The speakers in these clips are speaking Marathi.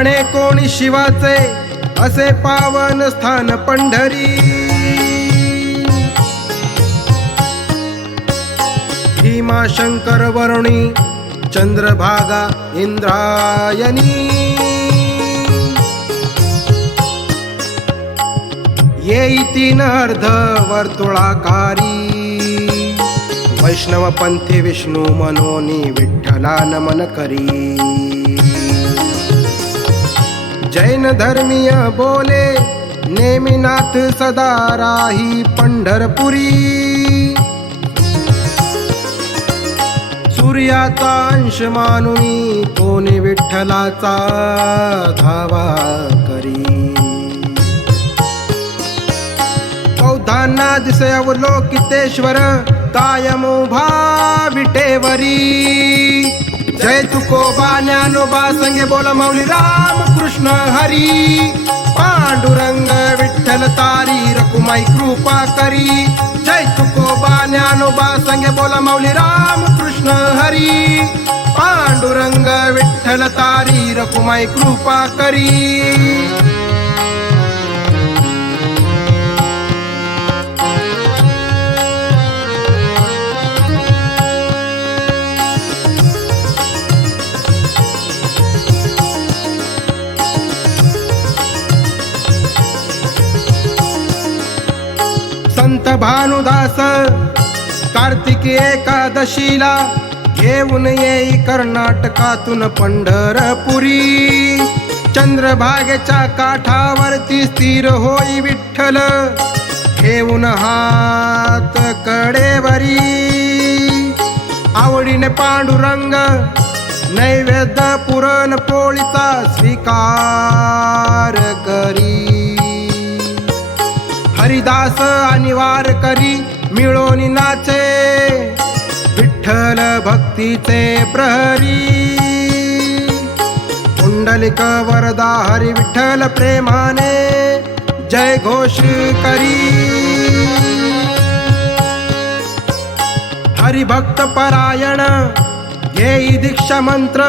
म्हणे कोणी शिवाचे असे पावन स्थान पंढरी. भीमाशंकर वरुणी चंद्रभागा इंद्रायणी. येई तीन अर्ध वर्तुळाकारी. वैष्णव पंथी विष्णू मनोनी विठ्ठला नमन करी. जैन धर्मीय बोले नेमिनाथ सदा राही पंढरपुरी. सूर्याचा अंश मानुनी कोणी विठ्ठलाचा धावा करी. बौद्धांना दिसे अवलोकितेश्वर कायम उभा विटेवरी. जय तुकोबा ज्ञानोबा संगे बोला माऊली राम कृष्ण हरी. पांडुरंग विठ्ठल तारी रकुमाई कृपा करी. जय तुकोबा ज्ञानोबा संगे बोला माऊली राम कृष्ण हरी. पांडुरंग विठ्ठल तारी रकुमाई कृपा करी. संत भानुदास कार्तिकी एकादशीला घेऊन येई कर्नाटकातून पंढरपुरी. चंद्रभागेच्या काठावरती स्थिर होई विठ्ठल घेऊन हात कडेवरी. आवडीने पांडुरंग नैवेद्य पुरण पोळीचा स्वीकार करी. हरिदास आणि वारकरी मिळून नाचे विठ्ठल भक्तीचे प्रहरी. पुंडलिक वरदा हरी विठ्ठल प्रेमाने जय घोष करी. हरिभक्त परायण येई दीक्षा मंत्र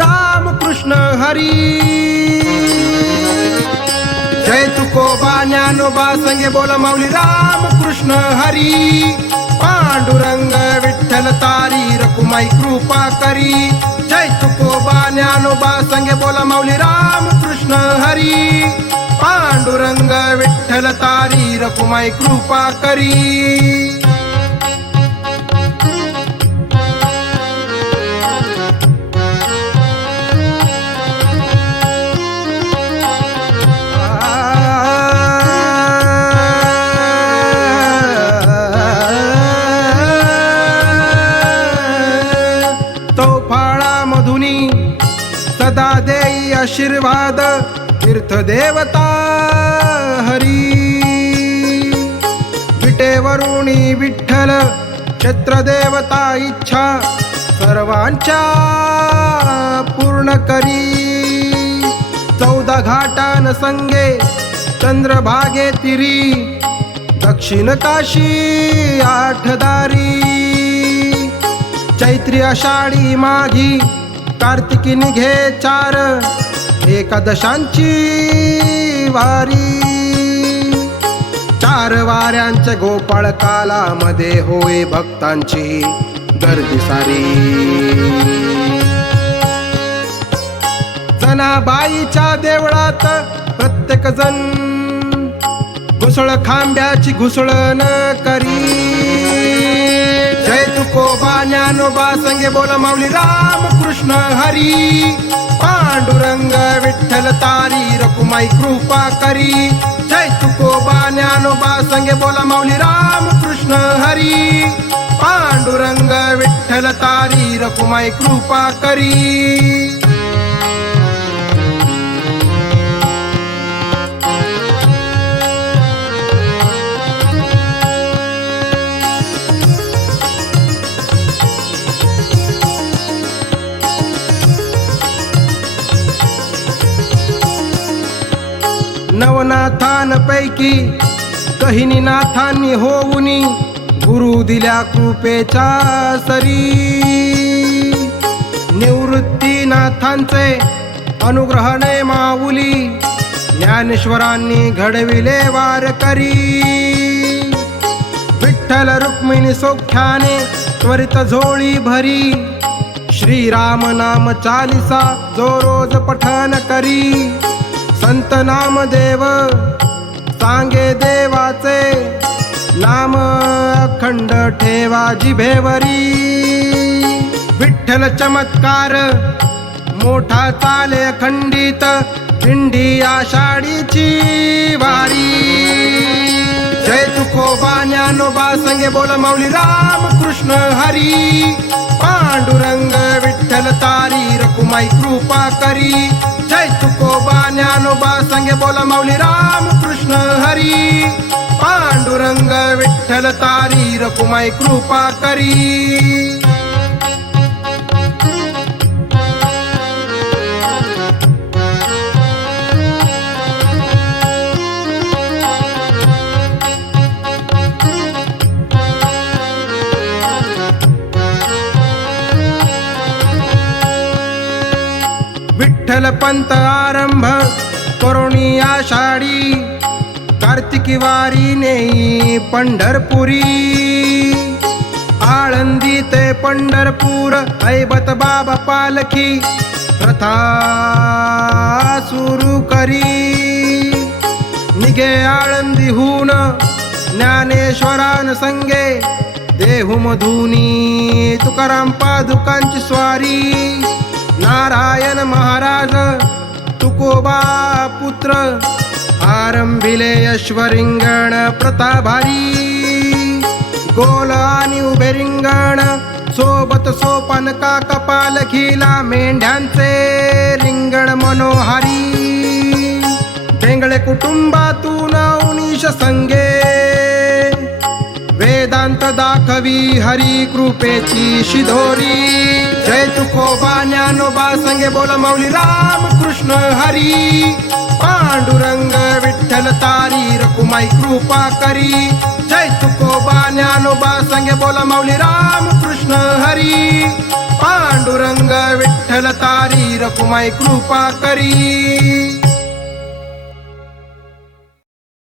राम कृष्ण हरी. जय तुकोबा ज्ञानोबा संगे बोला माऊली राम कृष्ण हरी. पांडुरंग विठ्ठल तारी रकुमाई कृपा करी. जय तुकोबा ज्ञानोबा संगे बोला माऊली राम कृष्ण हरी. पांडुरंग विठ्ठल तारी रकुमाई कृपा करी. सदा देई आशीर्वाद तीर्थ देवता हरी. विटेवरुणी विठ्ठल क्षेत्रदेवता इच्छा सर्वांच्या पूर्ण करी. 14 घाटान संगे चंद्रभागे तिरी. दक्षिण काशी 8 दारी. चैत्री आषाढी माघी कार्तिकी निघे 4 एकादशांची वारी. 4 वाऱ्यांच्या गोपाळ कालामध्ये होय भक्तांची गर्दी सारी. जनाबाईच्या देवळात प्रत्येक जण घुसळ खांब्याची घुसळण करी. जय तुकोबा ज्ञानोबा संगे बोला माऊली राम कृष्ण हरी. पांडुरंग विठ्ठल तारी रकुमाई कृपा करी. जय तुकोबा ज्ञानोबा संगे बोला माऊली राम कृष्ण हरी. पांडुरंग विठ्ठल तारी रकुमाई कृपा करी. नवनाथांपैकी कहिनी नाथांनी होऊनी गुरु दिल्या कृपेच्या सरी. निवृत्ती नाथांचे अनुग्रहणे माऊली ज्ञानेश्वरांनी घडविले वारकरी. विठ्ठल रुक्मिणी सौख्याने त्वरित झोळी भरी. श्रीराम नाम चालिसा जो रोज पठन करी. संत नामदेव सांगे देवाचे नाम अखंड ठेवा जिभेवरी. विठ्ठल चमत्कार मोठा चाले अखंडित दिंडी आषाढीची वारी. जय तुकोबा ज्ञानोबा संगे बोल माऊली राम कृष्ण हरी. पांडुरंग विठ्ठल तारी रकुमाई कृपा करी. जय तुकोबा ज्ञानोबा संगे बोल माऊली राम कृष्ण हरी. पांडुरंग विठ्ठल तारी रकुमाई कृपा करी. विठ्ठल पंत आरंभ करुणी आषाढी. कार्तिकी वारी नेई पंढरपुरी. आळंदी ते पंढरपूर ऐबत बाबा पालखी प्रथा सुरू करी. निघे आळंदीहून ज्ञानेश्वरान संगे देहू मधुनी तुकाराम पादुकांची स्वारी. नारायण महाराज तुकोबा पुत्र आरंभिले अश्वरिंगण प्रताभारी. गोल आणि उभे रिंगण सोबत सोपान का कपाल खिला मेंढ्यांचे रिंगण मनोहारी. बेंगळे कुटुंबातून उनीश संगे वेदांत दाखवी हरी कृपेची शिदोरी. जय तुकोबा ज्ञानोबा संगे बोल माऊली राम कृष्ण हरी. पांडुरंग विठ्ठल तारी रकुमाई कृपा करी. जय तुकोबा ज्ञानोबा संगे बोल माऊली राम कृष्ण हरी. पांडुरंग विठ्ठल तारी रकुमाई कृपा करी.